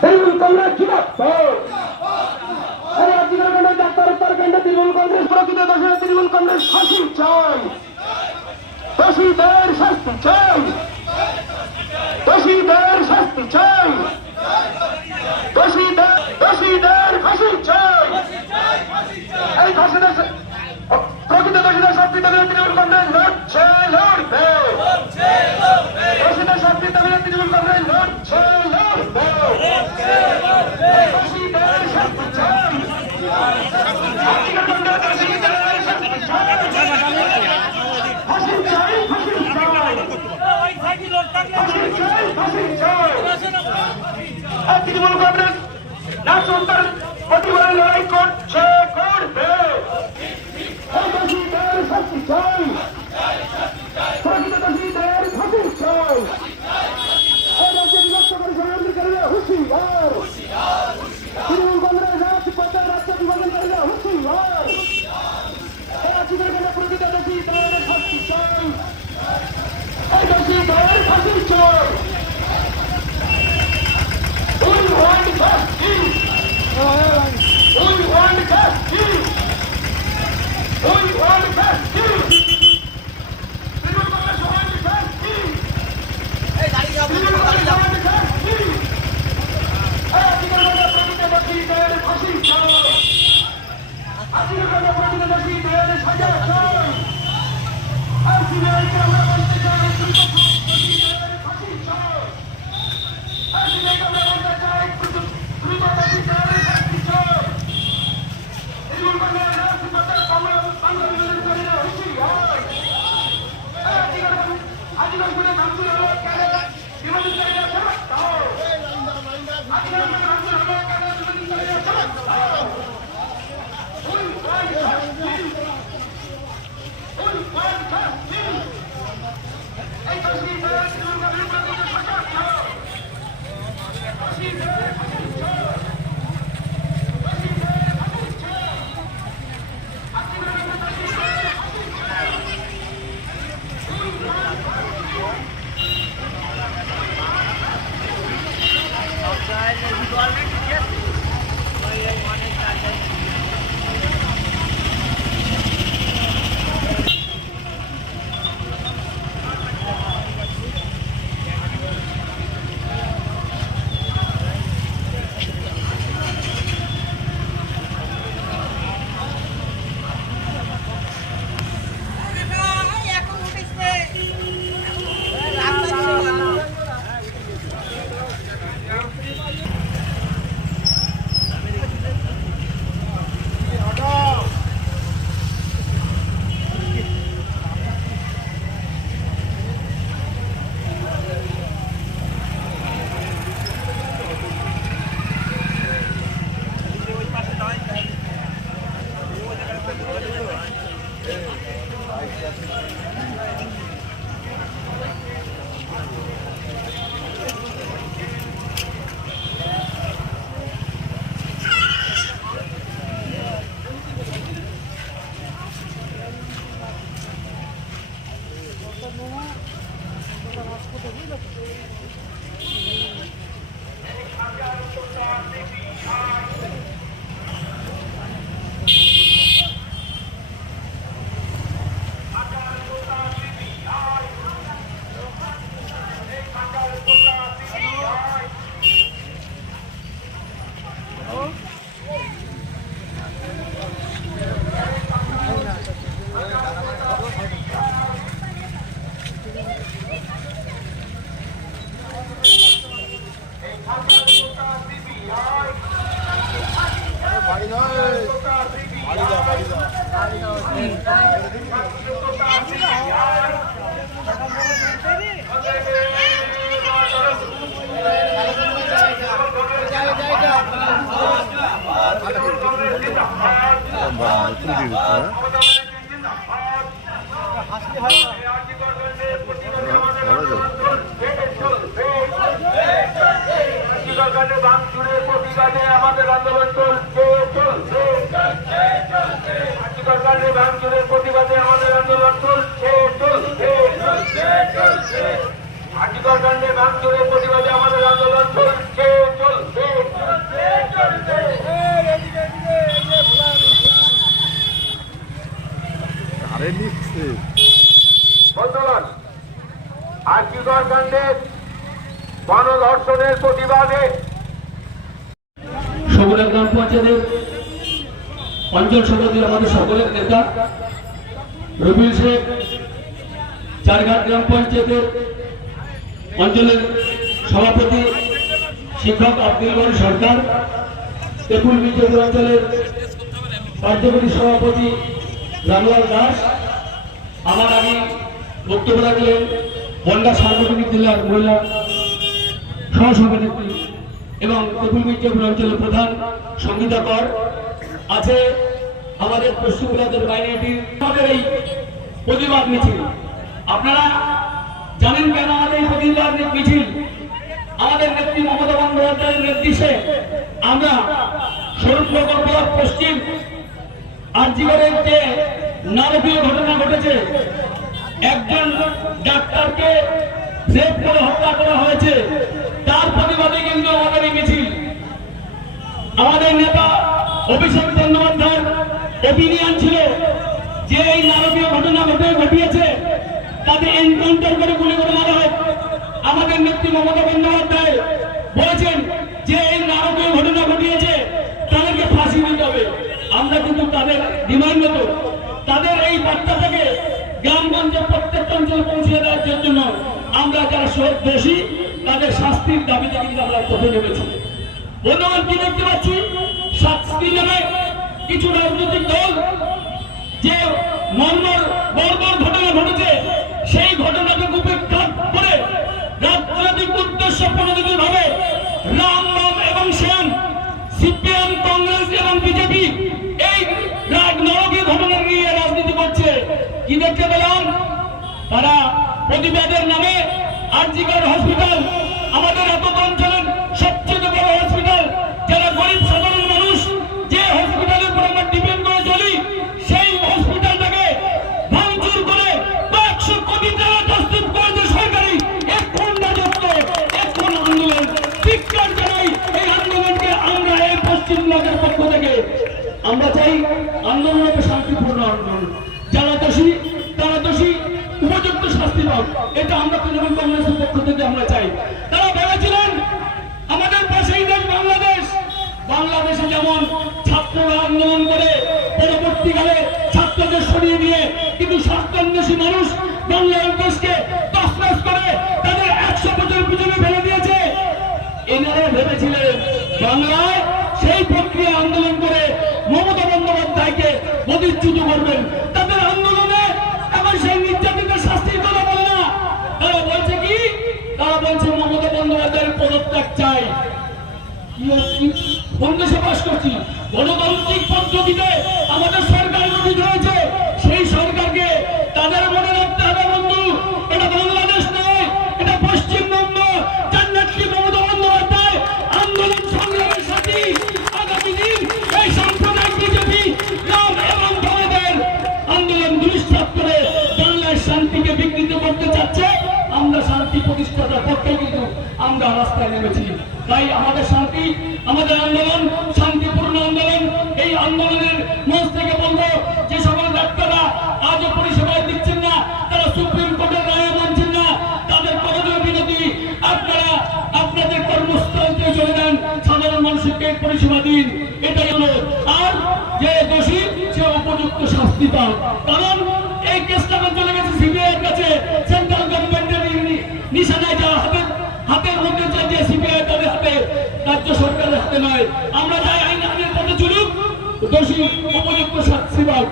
তৃণমূল কংগ্রেস জিন্দাবাদ। আরে আজিকার কাণ্ডে ডাক্তার উত্তরাখণ্ডে তৃণমূল কংগ্রেস প্রকৃত দোষে তৃণমূল কংগ্রেস ফাঁসি চাই, দোষীদের শাস্তি চাই, দোষীদের শাস্তি চাই, দোষীদের ফাঁসি চাই। এই দোষীদের প্রকৃত দোষীদের শাস্তি দেবে তৃণমূল কংগ্রেস লড়ছে লড়বে, দোষীদের শাস্তি দেবে তৃণমূল কংগ্রেস লড়ছে লড়বে, দোষীদের শাস্তি চাই, আজিকার কাণ্ডে দোষীদের শাস্তি চাই, ফাঁসি চাই, ফাঁসি চাই, ফাঁসি চাই, ফাঁসি চাই। তৃণমূল কংগ্রেস নাচুতার প্রতিবারে লড়াই করছে করবে, দোষীদের শাস্তি চাই, প্রকৃত দোষীদের ফাঁসি চাই। রাজ্যে বিভক্ত করে ষড়যন্ত্রকারীরা হুঁশিয়ার, তৃণমূল কংগ্রেস রাজপথে রাজ্য বিভাজনকারীরা হুঁশিয়ার, রাজ্যের কাছে প্রকৃত দোষীদের ফাঁসি চাই, এই দোষীদের ফাঁসি চাই। We want justice. We want justice. We want justice. Trinamool Congress want justice. Trinamool Congress want justice. আজিকার কাণ্ডে প্রকৃত দোষীদের ফাঁসি চাই, আজিকার কাণ্ডে প্রকৃত দোষীদের সাজা চাই। আর সিবিআইকে আমরা বলতে চাই দ্রুত দোষীদের ফাঁসি চাই, আর সিবিআইকে আমরা বলতে চাই দ্রুত দোষীদের শাস্তি চাই। তৃণমূল কংগ্রেস রাজপথে বাংলা বিরোধীরা হুঁশিয়ার, আজিকার করে ভাঙচুর হলো কেন বিরোধীরা জবাব দাও, আজিকার করে ভাঙচুর হলো কেন বিরোধীরা জবাব দাও। We want justice. We want justice. এই দোষীদের তৃণমূল কংগ্রেস সাজা চাই, দোষীদের ফাঁসি চাই, দোষীদের ফাঁসি চাই, আজিকার করে দোষীদের ফাঁসি চাই। We want justice. ভাঙচুরের প্রতিবাদে আমাদের আন্দোলন চলছে চলছে সরকারের ভাঙচুরের প্রতিবাদে আমাদের আন্দোলন চলছে চলছে চলছে আর্টিকল কাণ্ডে ভাঙচুরের প্রতিবাদে আমাদের আন্দোলন চলছে চলছে বন্ধুগণ, আর্যিকর কাণ্ডের গণধর্ষণের প্রতিবাদে সগুনা গ্রাম পঞ্চায়েতের অঞ্চল সমিতির আমাদের সকলের নেতা রবিউল শেখ, চারঘাট গ্রাম পঞ্চায়েতের অঞ্চলের সভাপতি শিক্ষক আব্দুল গনি সরকার, তেপুল বিজেপি অঞ্চলের কার্যকরী সভাপতি রামলাল দাস, আমার আগে বক্তব্য রাখলেন বন্ডা সাংগঠনিক জেলার মহিলা সহসভানেত্রী এবং তেপুল বিজেপি অঞ্চলের প্রধান সঙ্গীতা কর আছে, আমাদের পশ্চিম উত্তর মাইনরিটির আমাদের এই প্রতিবাদ মিছিল। আপনারা জানেন কেন আমাদের এই প্রতিবাদ মিছিল? আমাদের নেত্রী মমতা বন্দ্যোপাধ্যায়ের নির্দেশে আমরা স্বরূপনগর ব্লক পশ্চিম আর্যিকরের যে নারকীয় ঘটনা ঘটেছে, একজন ডাক্তারকে রেপ করে হত্যা করা হয়েছে, তার প্রতিবাদে কিন্তু আমাদের এই মিছিল। আমাদের নেতা অভিষেক বন্দ্যোপাধ্যায়ের ওপিনিয়ন ছিল যে এই নারকীয় ঘটনা ঘটিয়েছে তাতে এনকাউন্টার করে গুলি করে মারা হোক। আমাদের নেত্রী মমতা বন্দ্যোপাধ্যায় বলেছেন যে এই নারকীয় ঘটনা ঘটিয়েছে তাদেরকে ফাঁসি দিতে হবে। আমরা কিন্তু তাদের ডিমান্ড মতো তাদের এই বার্তাটাকে গ্রামগঞ্জের প্রত্যেকটা অঞ্চলে পৌঁছে দেওয়ার জন্য আমরা যারা দোষী তাদের শাস্তির দাবিতে কিন্তু আমরা পথে নেমেছি। বন্ধুগণ, কি দেখতে পাচ্ছি? শাস্তি নেবে কিছু রাজনৈতিক দল যে মর্মর বর্বর ঘটনা ঘটেছে সেই ঘটনাকে উপেক্ষা করে রাজনৈতিক উদ্দেশ্য প্রণোদিত ভাবে রাম এবং শ্যাম, সিপিএম, কংগ্রেস এবং বিজেপি এই নরকীয় ঘটনা নিয়ে রাজনীতি করছে। কি দেখতে পেলাম? তারা প্রতিবাদের নামে আরজিকর হসপিটাল, আমাদের এত অঞ্চলের সবচেয়ে বড় হসপিটাল, যারা গরিব সাধারণ মানুষ যে হসপিটালের উপর আমরা ডিপেন্ড করে চলি, সেই হসপিটালটাকে ভাঙচুর করে 100 কোটি টাকা প্রস্তুত করেছে সরকারি। এখন রাজত্ব, এখন আন্দোলন ধিক্কার জানাই। এই আন্দোলনকে আমরা এই পশ্চিমবঙ্গের পক্ষ থেকে আমরা চাই আন্দোলন হবে শান্তিপূর্ণ আন্দোলন। যারা দোষী তারা দোষী, উপযুক্ত শাস্তি পাক, এটা আমরা তৃণমূল কংগ্রেসের পক্ষ থেকে আমরা চাই। তারা ভেবেছিলেন আমাদের পাশেই দেশ বাংলাদেশ, বাংলাদেশে যেমন ছাত্ররা আন্দোলন করে পরবর্তীকালে ছাত্রদের সরিয়ে দিয়ে কিন্তু স্বার্থান্বেষী মানুষ বাংলাদেশকে তছনছ করে তাদের 100 বছর পিছনে ফেলে দিয়েছে। এনারা ভেবেছিলেন বাংলায় সেই প্রক্রিয়া আন্দোলন করে মমতা বন্দ্যোপাধ্যায়কে প্রতিচ্যুত করবেন। তাদের আন্দোলনে এখন সেই নির্যাতিতের শাস্তির কথা বলে না, তারা বলছে কি? তারা বলছে মমতা বন্দ্যোপাধ্যায়ের পদত্যাগ চাই। কোন দেশে বাস করছি? গণতান্ত্রিক পদ্ধতিতে আমাদের সরকার গঠিত হয়েছে, সেই সরকারকে তাদের মনে রাখতে হবে বন্ধু, এটা বাংলাদেশ নয়, এটা পশ্চিমবঙ্গ। যার নেত্রী মমতা বন্দ্যোপাধ্যায় আন্দোলন সংগ্রামের সাথে আগামী দিন এই সাম্প্রদায়িক বিজেপি রাম এবং ভারতের আন্দোলন দুলিশ্বাস করে বাংলার শান্তিকে বিকৃত করতে চাচ্ছে। আমরা শান্তি প্রতিষ্ঠার পক্ষে কিন্তু আমরা রাস্তায় নেমেছি। তাই আমাদের শান্তি, আমাদের আন্দোলন শান্তিপূর্ণ আন্দোলন। এই আন্দোলনের মঞ্চ থেকে বলবো, যে সকল ডাক্তাররা আজও পরিষেবায় দিচ্ছেন না, তারা সুপ্রিম কোর্টের রায় মানছেন না, তাদের করণীয় বিনতি, আপনারা আপনাদের কর্মস্থলতে চলে যান, সাধারণ মানুষকে পরিষেবা দিন, এটাই হলো। আর যে দোষী সে উপযুক্ত শাস্তি পান, কারণ এই কেসটা চলে গেছে সিবিআই এর কাছে। সেন্ট্রাল গভর্নমেন্টের নিশানায় যাওয়া হাতের মধ্যে যে সিবিআই তাদের হাতে, রাজ্য সরকারের হাতে নয়। আমরা চাই আইন আইনের পথে চলুক, দোষী উপযুক্ত শাস্তি পাক।